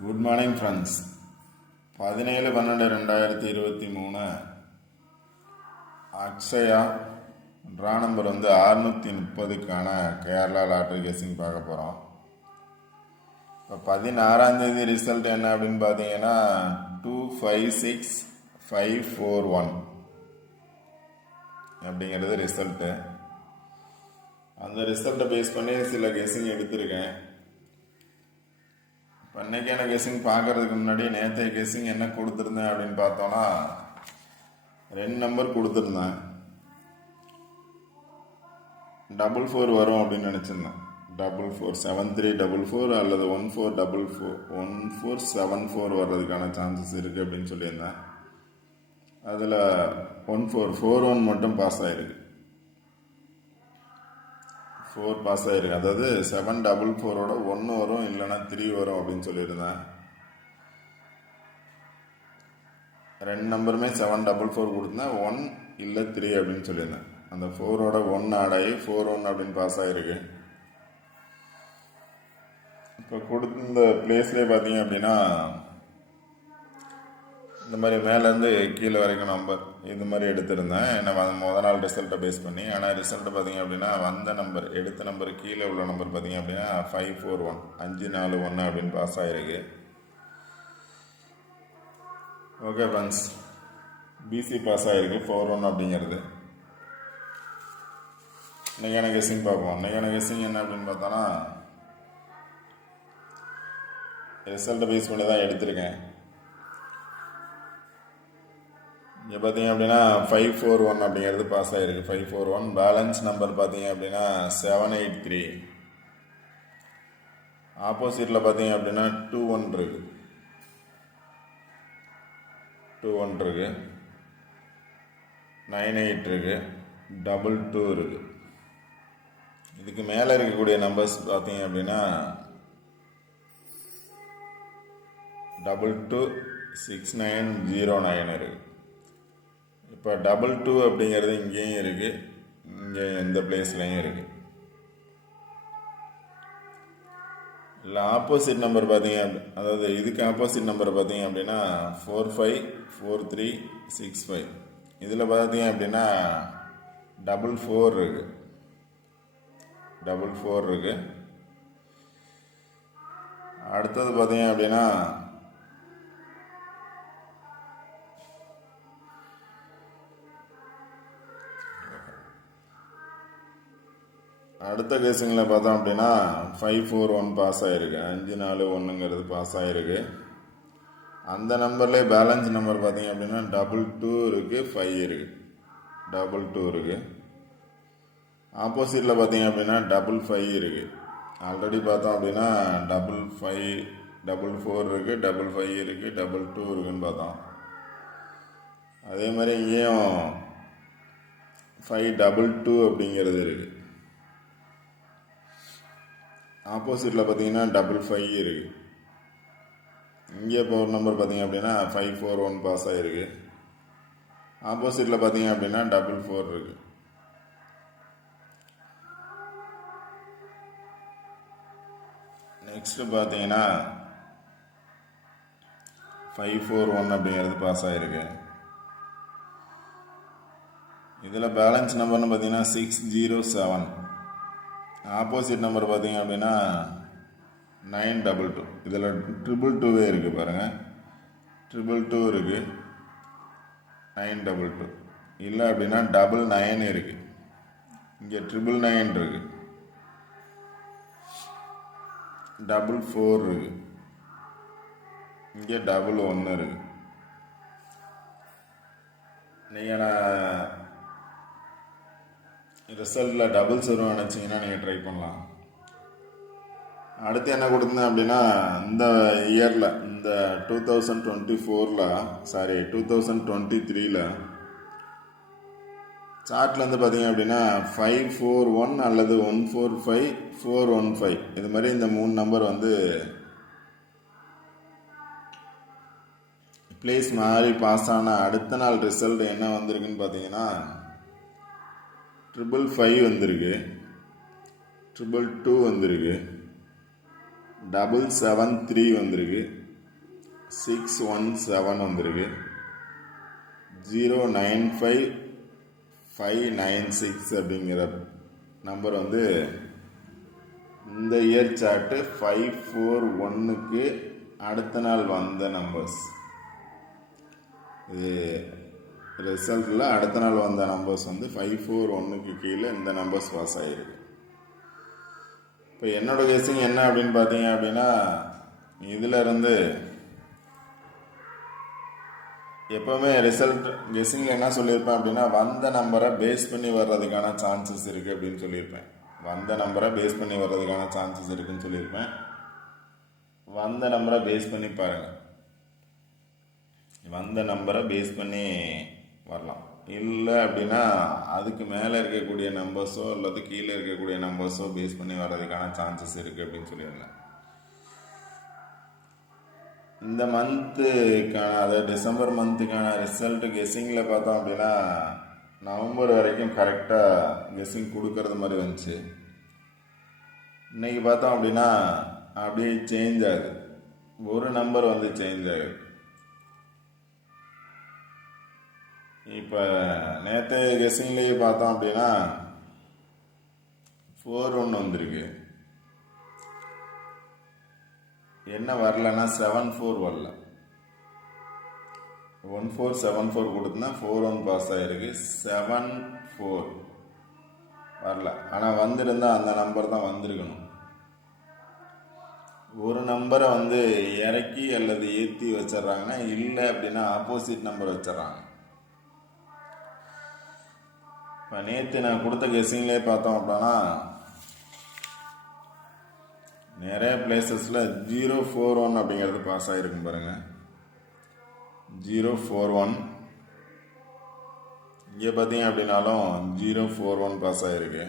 Good morning friends. 17/12/2023 Akshaya draw number 630க்கான Kerala lottery guessing பார்க்க போகிறோம். இப்போ 16ஆம் தேதி ரிசல்ட் என்ன அப்படின்னு பார்த்தீங்கன்னா 256541 அப்படிங்கிறது ரிசல்ட்டு. அந்த ரிசல்ட்டை பேஸ் பண்ணி சில கெஸ்ஸிங் எடுத்திருக்கேன். அன்னைக்கான கெஸ்ஸிங் பார்க்கறதுக்கு முன்னாடி நேற்றைய கெஸ்ஸிங் என்ன கொடுத்துருந்தேன் அப்படின்னு பார்த்தோன்னா 2 நம்பர் கொடுத்துருந்தேன். 44 வரும் அப்படின்னு நினச்சிருந்தேன். 4344 அல்லது 1474 வர்றதுக்கான சான்சஸ் இருக்குது அப்படின்னு சொல்லியிருந்தேன். அதில் 1441 மட்டும் பாஸ் ஆகிருக்கு. 4 பாஸ் ஆகிருக்கு. அதாவது 744ஓட 1 வரும், இல்லைன்னா 3 வரும் அப்படின்னு சொல்லியிருந்தேன். 2 நம்பருமே 744 கொடுத்தேன், 1 இல்லை 3 அப்படின்னு சொல்லியிருந்தேன். அந்த 4ஓட 1 ஆட் ஆகி 41 அப்படின்னு பாஸ் ஆகிருக்கு. இப்போ கொடுத்த பிளேஸ்லேயே பார்த்தீங்க அப்படின்னா இந்த மாதிரி மேலேருந்து கீழே வரைக்கும் நம்பர் இது மாதிரி எடுத்திருந்தேன். என்ன முதல் நாள் ரிசல்ட்டை பேஸ் பண்ணி. ஆனால் ரிசல்ட்டை பார்த்தீங்க அப்படின்னா வந்த நம்பர் எடுத்த நம்பர் கீழே உள்ள நம்பர் பார்த்தீங்க அப்படின்னா 541 541 அப்படின்னு பாஸ் ஆகிருக்கு. ஓகே ஃப்ரெண்ட்ஸ், பிசி பாஸ் ஆகிருக்கு 41 அப்படிங்கிறது. இன்றைக்கான கெஸ்ஸிங் பார்ப்போம். இன்றைக்கான கெஸ்ஸிங் என்ன அப்படின்னு பார்த்தோன்னா ரிசல்ட்டை பேஸ் பண்ணி தான் எடுத்திருக்கேன். இங்கே பார்த்தீங்க அப்படின்னா 541 அப்படிங்கிறது பாஸ் ஆகிருக்கு. 541 பேலன்ஸ் நம்பர் பார்த்தீங்க அப்படின்னா 783. ஆப்போசிட்டில் பார்த்தீங்க அப்படின்னா 21 இருக்கு. 21 இருக்கு, 98 இருக்கு, 22 இருக்கு. இதுக்கு மேலே இருக்கக்கூடிய நம்பர்ஸ் பார்த்தீங்க அப்படின்னா 226909 இருக்கு. இப்போ 22 அப்படிங்கிறது இங்கேயும் இருக்குது, இங்கே எந்த பிளேஸ்லையும் இருக்குது. இல்லை ஆப்போசிட் நம்பர் பார்த்தீங்க அதாவது இதுக்கு ஆப்போசிட் நம்பர் பார்த்தீங்க அப்படின்னா 454365. இதில் பார்த்தீங்க அப்படின்னா 44 இருக்குது. 44 இருக்குது. அடுத்தது பார்த்தீங்க அப்படின்னா அடுத்த கேஸுங்களில் பார்த்தோம் அப்படின்னா 541 பாஸ் ஆகிருக்கு. 541ங்கிறது பாஸ் ஆகிருக்கு. அந்த நம்பர்லேயே பேலன்ஸ் நம்பர் பார்த்தீங்க அப்படின்னா 22 இருக்குது, 5 இருக்குது. 22 இருக்குது. ஆப்போசிட்டில் பார்த்தீங்க அப்படின்னா 55 இருக்குது. ஆல்ரெடி பார்த்தோம் அப்படின்னா 5544 இருக்குது, 55 இருக்குது, 22 இருக்குதுன்னு பார்த்தோம். அதே மாதிரி இங்கேயும் 522 அப்படிங்கிறது இருக்குது. ஆப்போசிட்டில் பார்த்தீங்கன்னா 55 இருக்குது. இங்கே இப்போ ஒரு நம்பர் பார்த்தீங்க அப்படின்னா 541 பாஸ் ஆகிருக்கு. ஆப்போசிட்டில் பார்த்தீங்க அப்படின்னா 44 இருக்குது. நெக்ஸ்ட்டு பார்த்தீங்கன்னா 541 அப்படிங்கிறது பாஸ் ஆகிருக்கு. இதில் பேலன்ஸ் நம்பர்னு பார்த்தீங்கன்னா 607. ஆப்போசிட் நம்பர் பார்த்தீங்க அப்படின்னா 922. இதில் 222 இருக்குது பாருங்கள். 222 இருக்குது, 922 இல்லை அப்படின்னா 99 இருக்குது. இங்கே 999 இருக்குது, 44 இருக்குது, இங்கே 11 இருக்குது. நீங்கள் நான் ரிசல்ட்டில் டபுள்ஸ் வரும் நினச்சிங்கன்னா நீங்கள் ட்ரை பண்ணலாம். அடுத்து என்ன கொடுத்தேன் அப்படின்னா இந்த இயரில் இந்த 2023 சார்ட்லேருந்து பார்த்தீங்க அப்படின்னா 541 அல்லது 145415 இது மாதிரி இந்த 3 நம்பர் பிளேஸ் மாறி பாஸ் ஆன அடுத்த நாள் ரிசல்ட் என்ன வந்திருக்குன்னு பார்த்தீங்கன்னா 555 வந்திருக்கு, 222 வந்திருக்கு, 773 வந்திருக்கு, 617 வந்திருக்கு. 095596 அப்படிங்கிற நம்பர் வந்து இந்த இயர் சார்ட்டு 541க்கு அடுத்த நாள் வந்த நம்பர்ஸ். இது ரிசல்ட்டில் அடுத்த நாள் வந்த நம்பர்ஸ் வந்து 541க்கு கீழே இந்த நம்பர்ஸ் பாஸ் ஆகிருக்கு. இப்போ என்னோட கெஸ்ஸிங் என்ன அப்படின்னு பார்த்தீங்க அப்படின்னா, இதில் இருந்து எப்போவுமே ரிசல்ட் கெஸ்ஸிங்கில் என்ன சொல்லியிருப்பேன் அப்படின்னா, வந்த நம்பரை பேஸ் பண்ணி வர்றதுக்கான சான்சஸ் இருக்குது அப்படின்னு சொல்லியிருப்பேன். வந்த நம்பரை பேஸ் பண்ணி வர்றதுக்கான சான்சஸ் இருக்குதுன்னு சொல்லியிருப்பேன். வந்த நம்பரை பேஸ் பண்ணி பாருங்கள். வந்த நம்பரை பேஸ் பண்ணி வரலாம். இல்லை அப்படின்னா அதுக்கு மேலே இருக்கக்கூடிய நம்பர்ஸோ அல்லது கீழே இருக்கக்கூடிய நம்பர்ஸோ பேஸ் பண்ணி வர்றதுக்கான சான்சஸ் இருக்குது அப்படின்னு சொல்லியிருந்தேன். இந்த மந்த்துக்கான, அதாவது டிசம்பர் மந்த்துக்கான ரிசல்ட் கெஸ்ஸிங்கில் பார்த்தோம் அப்படின்னா நவம்பர் வரைக்கும் கரெக்டாக கெஸ்ஸிங் கொடுக்கறது மாதிரி வந்துச்சு. இன்றைக்கி பார்த்தோம் அப்படின்னா அப்படியே சேஞ்ச் ஆகுது. ஒரு நம்பர் வந்து சேஞ்ச் ஆகுது. இப்போ நேற்று கெஸ்ஸிங்லேயே பார்த்தோம் அப்படின்னா 41 வந்திருக்கு. என்ன வரலன்னா 74 வரல. 1474 கொடுத்தனா 41 பாஸ் ஆகிருக்கு. 74 வரல. ஆனால் வந்திருந்தால் அந்த நம்பர் தான் வந்திருக்கணும். ஒரு நம்பரை வந்து இறக்கி அல்லது ஏற்றி வச்சிட்றாங்கன்னா, இல்லை அப்படின்னா ஆப்போசிட் நம்பர் வச்சிட்றாங்க. இப்போ நேற்று நான் கொடுத்த கெஸ்ஸிங்லேயே பார்த்தோம் அப்படின்னா நிறைய பிளேசஸில் 041 அப்படிங்கிறது பாஸ் ஆகிருக்கும் பாருங்கள். 041 இங்கே பார்த்தீங்க அப்படின்னாலும் 041 பாஸ் ஆகிருக்கு.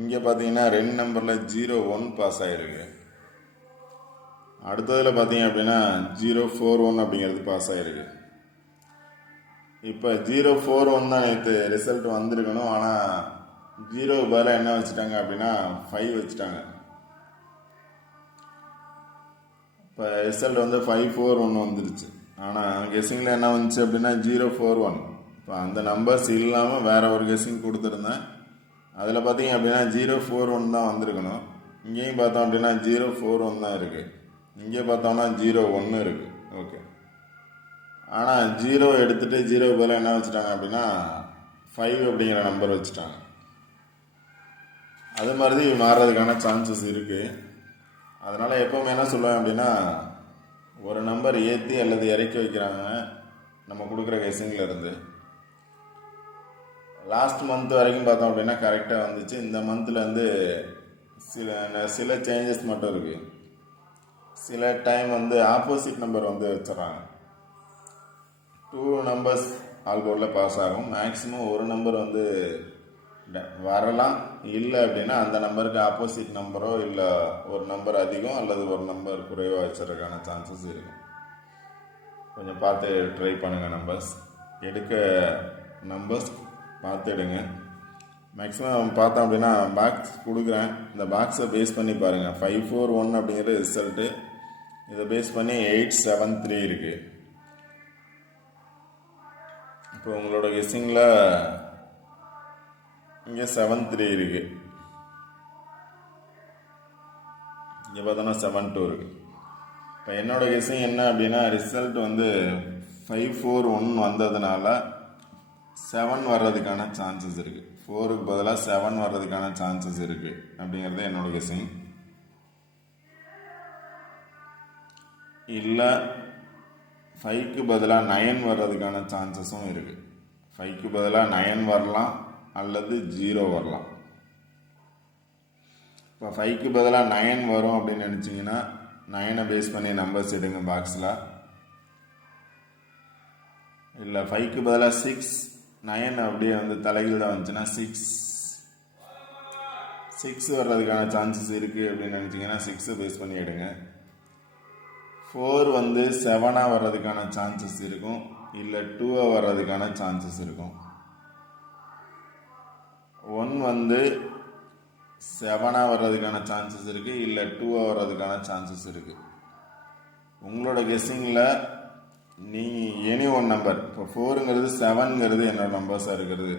இங்கே பார்த்தீங்கன்னா 2 நம்பரில் 01 பாஸ் ஆகிருக்கு. அடுத்ததில் பார்த்தீங்க அப்படின்னா 041 அப்படிங்கிறது பாஸ் ஆகிருக்கு. இப்போ 041 தான் நேற்று ரிசல்ட் வந்திருக்கணும். ஆனால் 0 பதிலாக என்ன வச்சுட்டாங்க அப்படின்னா 5 வச்சுட்டாங்க. இப்போ ரிசல்ட் வந்து 541 வந்துருச்சு. ஆனால் கெஸ்ஸிங்கில் என்ன வந்துச்சு அப்படின்னா 041. இப்போ அந்த நம்பர்ஸ் இல்லாமல் வேற ஒரு கெஸ்ஸிங் கொடுத்துருந்தேன். அதில் பார்த்தீங்க அப்படின்னா 041 தான் வந்திருக்கணும். இங்கேயும் பார்த்தோம் அப்படின்னா 041 தான் இருக்குது. இங்கே பார்த்தோம்னா 01 இருக்குது. ஓகே. ஆனால் 0 எடுத்துகிட்டு 0 பதில் என்ன வச்சுட்டாங்க அப்படின்னா 5 அப்படிங்கிற நம்பர் வச்சுட்டாங்க. அது மாதிரி மாறுறதுக்கான சான்சஸ் இருக்குது. அதனால் எப்போவுமே என்ன சொல்லுவேன் அப்படின்னா, ஒரு நம்பர் ஏற்றி அல்லது இறக்கி வைக்கிறாங்க நம்ம கொடுக்குற கெஸ்ஸிங்கில் இருந்து. லாஸ்ட் மந்த் வரைக்கும் பார்த்தோம் அப்படின்னா கரெக்டாக வந்துச்சு. இந்த மந்தில் வந்து சில சேஞ்சஸ் மட்டும் இருக்குது. சில டைம் வந்து ஆப்போசிட் நம்பர் வந்து வச்சிடறாங்க. 2 நம்பர்ஸ் ஆல்போர்டில் பாஸ் ஆகும். மேக்ஸிமம் ஒரு நம்பர் வந்து வரலாம். இல்லை அப்படின்னா அந்த நம்பருக்கு ஆப்போசிட் நம்பரோ இல்லை ஒரு நம்பர் அதிகம் அல்லது ஒரு நம்பர் குறைவாக வச்சுறதுக்கான சான்சஸ் இருக்கும். கொஞ்சம் பார்த்து ட்ரை பண்ணுங்கள். நம்பர்ஸ் பார்த்து எடுங்க. மேக்ஸிமம் பார்த்தோம் அப்படின்னா பாக்ஸ் கொடுக்குறேன். இந்த பாக்ஸை பேஸ் பண்ணி பாருங்கள். 541 அப்படிங்கிற ரிசல்ட்டு. இதை பேஸ் பண்ணி 873 இருக்குது. இப்போ உங்களோட கெஸ்ஸிங்கில் இங்கே 73 இருக்குது. இங்கே பார்த்தோன்னா 72 இருக்குது. இப்போ என்னோட கெஸ்ஸிங் என்ன அப்படின்னா, ரிசல்ட் வந்து 541 வந்ததுனால 7 வர்றதுக்கான சான்சஸ் இருக்குது. 4க்கு பதிலாக 7 வர்றதுக்கான சான்சஸ் இருக்குது அப்படிங்கிறது என்னோட கெஸ்ஸிங். இல்லை 5க்கு பதிலாக 9 வர்றதுக்கான சான்சஸும் இருக்குது. 5க்கு பதிலாக 9 வரலாம் அல்லது 0 வரலாம். இப்போ 5க்கு பதிலாக 9 வரும் அப்படின்னு நினச்சிங்கன்னா 9 பேஸ் பண்ணி நம்பர்ஸ் எடுங்க பாக்ஸில். இல்லை 5க்கு பதிலாக 6 9 அப்படியே வந்து தலைகீழ் தான் வந்துச்சுன்னா 6 வர்றதுக்கான சான்சஸ் இருக்குது அப்படின்னு நினச்சிங்கன்னா 6 பேஸ் பண்ணி எடுங்க. 4 வந்து 7 வர்றதுக்கான சான்சஸ் இருக்கும். இல்லை 2 வர்றதுக்கான சான்சஸ் இருக்கும். 1 வந்து 7 வர்றதுக்கான சான்சஸ் இருக்குது. இல்லை 2 வர்றதுக்கான சான்சஸ் இருக்குது. உங்களோட கெஸ்ஸிங்கில் நீ எனி ஒன் நம்பர், இப்போ 4ங்கிறது 7ங்கிறது என்னோட நம்பர்ஸாக இருக்கிறது,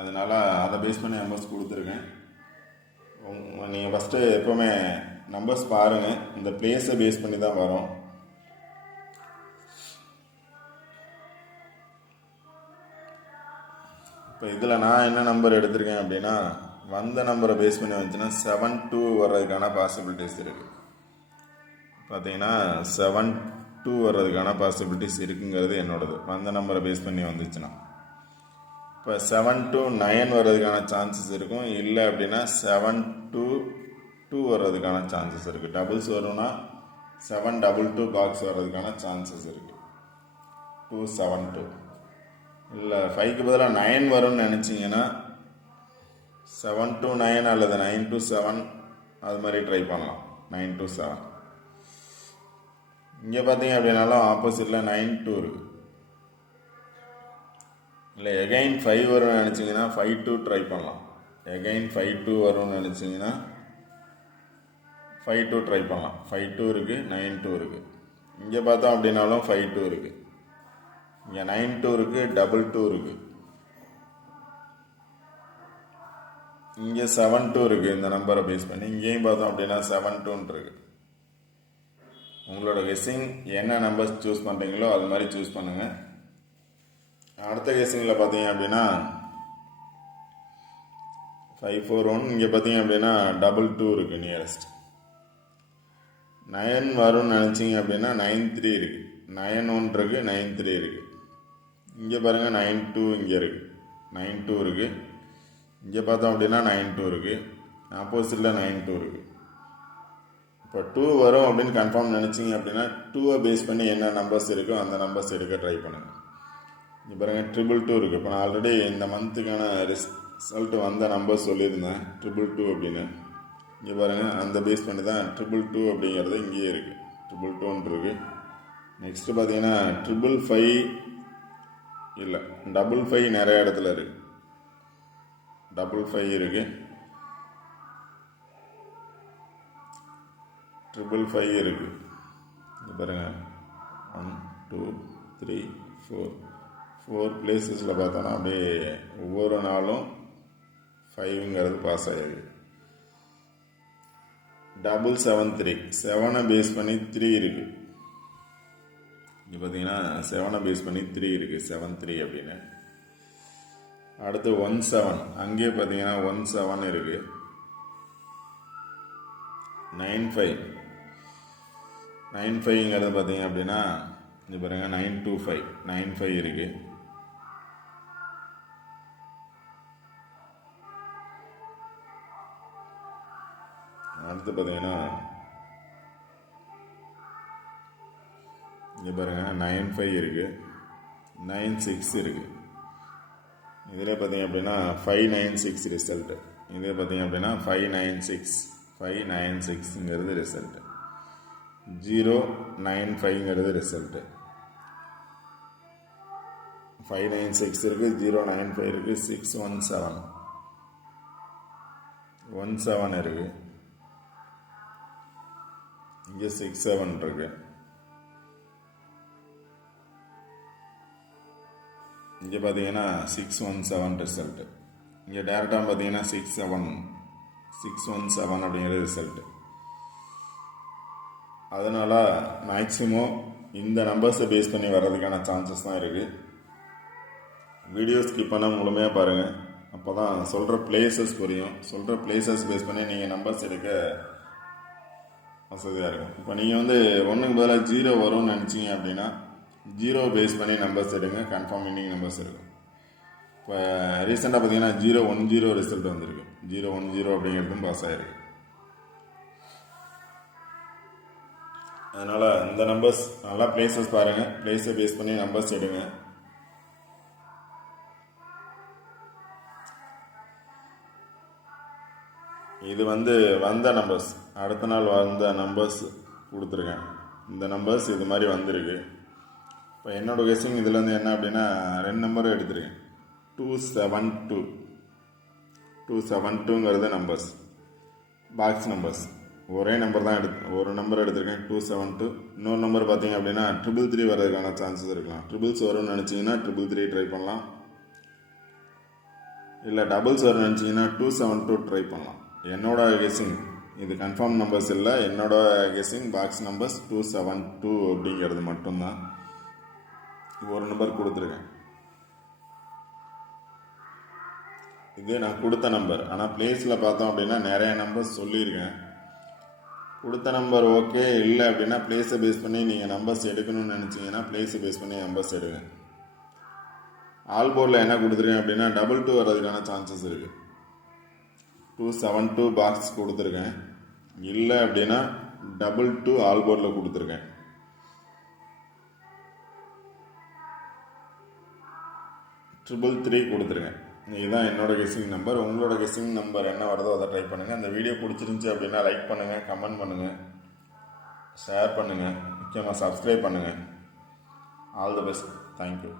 அதனால் அதை பேஸ் பண்ணி நம்பர்ஸ் கொடுத்துருக்கேன். நீங்கள் ஃபஸ்ட்டு எப்போவுமே நம்பர்ஸ் பாருங்கள், இந்த பிளேஸை பேஸ் பண்ணி தான் வரும். இப்போ இதில் நான் என்ன நம்பர் எடுத்திருக்கேன் அப்படின்னா, வந்த நம்பரை பேஸ் பண்ணி வந்துச்சுன்னா 7-2 வர்றதுக்கான பாசிபிலிட்டிஸ் இருக்குது. பார்த்தீங்கன்னா 7-2 வர்றதுக்கான பாசிபிலிட்டிஸ் இருக்குங்கிறது என்னோடது, வந்த நம்பரை பேஸ் பண்ணி வந்துச்சுன்னா. இப்போ 7-9 வர்றதுக்கான சான்சஸ் இருக்கும், இல்லை அப்படின்னா 7-2 வர்றதுக்கான சான்சஸ் இருக்குது. டபுள்ஸ் வரும்னா 7-2 பாக்ஸ் வர்றதுக்கான சான்சஸ் இருக்குது. 2-7-2 இல்லை 5க்கு பதிலாக 9 வரும்னு நினச்சிங்கன்னா 7-9 அல்லது 9-7 அது மாதிரி ட்ரை பண்ணலாம். 9-7 இங்கே பார்த்தீங்க அப்படின்னாலும் ஆப்போசிட்டில் 9-2 இருக்குது. இல்லை எகைன் 5 வரும்னு நினச்சிங்கன்னா 5-2 ட்ரை பண்ணலாம். எகைன் 5-2 வரும்னு நினச்சிங்கன்னா 5-2 ட்ரை பண்ணலாம். 5-2 இருக்குது, 9-2 இருக்குது. இங்கே பார்த்தோம் அப்படின்னாலும் 5-2 இருக்குது, இங்கே 9-2 இருக்குது, 2-2 இருக்குது, இங்கே 7-2 இருக்குது. இந்த நம்பரை பேஸ் பண்ணி இங்கேயும் பார்த்தோம் அப்படின்னா 7-2 இருக்குது. உங்களோட கெஸ்ஸிங் என்ன நம்பர்ஸ் சூஸ் பண்ணுறீங்களோ அது மாதிரி சூஸ் பண்ணுங்கள். அடுத்த கெஸ்ஸிங்கில் பார்த்தீங்க அப்படின்னா 5-4-1, இங்கே பார்த்தீங்க அப்படின்னா 2-2 இருக்குது நியரஸ்ட். 9 வரும்னு நினச்சிங்க அப்படின்னா 9-3 இருக்குது, 9-1 இருக்குது, 9-3 இருக்குது. இங்கே பாருங்கள் 9-2 இங்கே இருக்குது, 9-2 இருக்குது. இங்கே பார்த்தோம் அப்படின்னா 9-2 இருக்குது, ஆப்போசிட்டில் 9-2 இருக்குது. இப்போ 2 வரும் அப்படின்னு கன்ஃபார்ம் நினச்சிங்க அப்படின்னா 2வை பேஸ் பண்ணி என்ன நம்பர்ஸ் இருக்கோ அந்த நம்பர்ஸ் எடுக்க ட்ரை பண்ணுங்கள். இங்கே பாருங்கள் 222 இருக்குது. இப்போ நான் ஆல்ரெடி இந்த மந்த்துக்கான ரிசல்ட் வந்த நம்பர் சொல்லியிருந்தேன் 222 அப்படின்னு. இங்கே பாருங்கள் அந்த பேஸ் பண்ணி தான் 222 அப்படிங்கிறது இங்கேயே இருக்குது, 222 இருக்குது. நெக்ஸ்ட்டு பார்த்தீங்கன்னா 555 இல்லை 55 நிறைய இடத்துல இருக்குது, 55 இருக்குது, 555 இருக்குது. இங்கே பாருங்கள் 1 2 3 4 பிளேசஸில் பார்த்தோன்னா அப்படியே ஒவ்வொரு நாளும் 5ங்கிறது பாஸ் ஆகிருக்கு. 773 7ஐ பேஸ் பண்ணி 3 இருக்குது. இங்கே பார்த்தீங்கன்னா 7ஐ பேஸ் பண்ணி 3 இருக்குது, 73 அப்படின்னு. அடுத்து 17 அங்கேயே பார்த்தீங்கன்னா 17 இருக்குது. 95ங்கிறது பார்த்தீங்க அப்படின்னா இது பாருங்க 925 இருக்குது. அடுத்து பார்த்தீங்கன்னா இங்கே பாருங்கள் 95 இருக்குது, 96 இருக்குது. இதில் பார்த்தீங்க அப்படின்னா 596 ரிசல்ட்டு. இதே பார்த்தீங்க அப்படின்னா 596ங்கிறது ரிசல்ட்டு. 095ங்கிறது ரிசல்ட்டு. 596 இருக்குது, 095 இருக்குது, 617 இருக்குது, இங்கே 67 இருக்குது. இங்கே பார்த்தீங்கன்னா 617 ரிசல்ட்டு. இங்கே டேரெக்டாக பார்த்தீங்கன்னா 617 அப்படிங்கிற ரிசல்ட்டு. அதனால் மேக்ஸிமம் இந்த நம்பர்ஸை பேஸ் பண்ணி வர்றதுக்கான சான்சஸ் தான் இருக்குது. வீடியோ ஸ்கிப் பண்ணால் முழுமையாக பாருங்கள், அப்போ தான் சொல்கிற பிளேசஸ் புரியும். சொல்கிற பிளேசஸ் பேஸ் பண்ணி நீங்கள் நம்பர்ஸ் எடுக்க வசதியாக இருக்கும். இப்போ நீங்கள் வந்து 1க்கு பதிலாக 0 வரும்னு நினச்சிங்க அப்படின்னா 0 பேஸ் பண்ணி நம்பர்ஸ் எடுங்க, கன்ஃபார்ம் இன்னிங் நம்பர்ஸ் இருக்கும். இப்போ ரீசெண்டாக பார்த்தீங்கன்னா 010 ரிசல்ட் வந்திருக்கு, 010 அப்படிங்கிறதும் பாஸ் ஆகிருக்கு. அதனால் இந்த நம்பர்ஸ் நல்லா பிளேசஸ் பாருங்கள், பிளேஸை பேஸ் பண்ணி நம்பர்ஸ் எடுங்க. இது வந்து வந்த நம்பர்ஸ், அடுத்த நாள் வந்த நம்பர்ஸ் கொடுத்துருக்கேன். இந்த நம்பர்ஸ் இது மாதிரி வந்திருக்கு. இப்போ என்னோடய கெஸ்ஸிங் இதில் வந்து என்ன அப்படின்னா 2 நம்பரும் எடுத்துருக்கேன். 272ங்கிறது நம்பர்ஸ், பாக்ஸ் நம்பர்ஸ். ஒரே நம்பர் தான் ஒரு நம்பர் எடுத்திருக்கேன் 272. இன்னொரு நம்பர் பார்த்தீங்க அப்படின்னா 333 வர்றதுக்கான சான்சஸ் இருக்கலாம். ட்ரிபிள்ஸ் வரும்னு நினச்சிங்கன்னா 333 ட்ரை பண்ணலாம். இல்லை டபுள்ஸ் வரும்னு நினச்சிங்கன்னா 272 ட்ரை பண்ணலாம். என்னோட கெஸ்ஸிங் இது கன்ஃபார்ம் நம்பர்ஸ் இல்லை, என்னோட கெஸ்ஸிங் பாக்ஸ் நம்பர்ஸ் 272 அப்படிங்கிறது மட்டும்தான். ஒரு நம்பர் கொடுத்துருக்கேன், இது நான் கொடுத்த நம்பர். ஆனால் பிளேஸில் பார்த்தோம் அப்படின்னா நிறைய நம்பர்ஸ் சொல்லியிருக்கேன். கொடுத்த நம்பர் ஓகே இல்லை அப்படின்னா பிளேஸை பேஸ் பண்ணி நீங்கள் நம்பர்ஸ் எடுக்கணும்னு நினச்சிங்கன்னா பிளேஸை பேஸ் பண்ணி நம்பர்ஸ் எடுங்க. ஆல் போர்டில் என்ன கொடுத்துருக்கேன் அப்படின்னா 22 வர்றதுக்கான சான்சஸ் இருக்குது. 272 பாக்ஸ் கொடுத்துருக்கேன். இல்லை அப்படின்னா 22 ஆல் போர்டில் கொடுத்துருக்கேன். 333 கொடுத்துருக்கேன். இதுதான் என்னோட கெஸ்ஸிங் நம்பர். உங்களோட கெஸ்ஸிங் நம்பர் என்ன வருதோ அதை ட்ரை பண்ணுங்கள். அந்த வீடியோ பிடிச்சிருந்துச்சி அப்படின்னா லைக் பண்ணுங்கள், கமெண்ட் பண்ணுங்கள், ஷேர் பண்ணுங்கள், முக்கியமாக சப்ஸ்கிரைப் பண்ணுங்கள். All the best. தேங்க்யூ.